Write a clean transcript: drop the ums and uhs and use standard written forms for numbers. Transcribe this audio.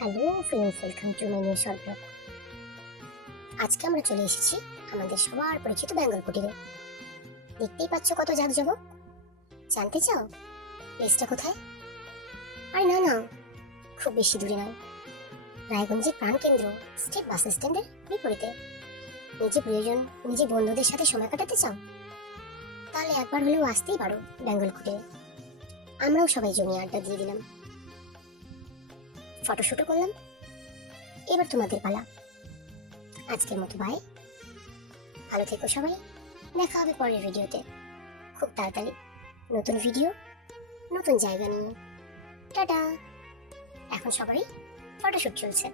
Hello friends, welcome to my new short blog. আজকে আমরা চলে এসেছি আমাদের সবার পরিচিত বেঙ্গল কুটিরে। দেখতেই পাচ্ছ কত জাঁকজমক। জানতে চাও প্লেসটা কোথায়? আর না না, খুব বেশি দূরে নয়, রায়গঞ্জের প্রাণকেন্দ্র স্টেট বাস স্ট্যান্ডের বিপরীতে। নিজে প্রিয়জন, নিজে বন্ধুদের সাথে সময় কাটাতে চাও? তাহলে একবার হলেও আসতেই পারো বেঙ্গল কুটিরে। আমরাও সবাই জমিয়ে আড্ডা দিয়ে দিলাম, ফটোশুটও করলাম। এবার তোমাদের পালা। আজকের মতো বাই, ভালো থেকো সবাই। দেখা হবে পরের ভিডিওতে খুব তাড়াতাড়ি, নতুন ভিডিও নতুন জায়গা নিয়ে। টাটা। এখন সবারই ফটোশুট চলছে।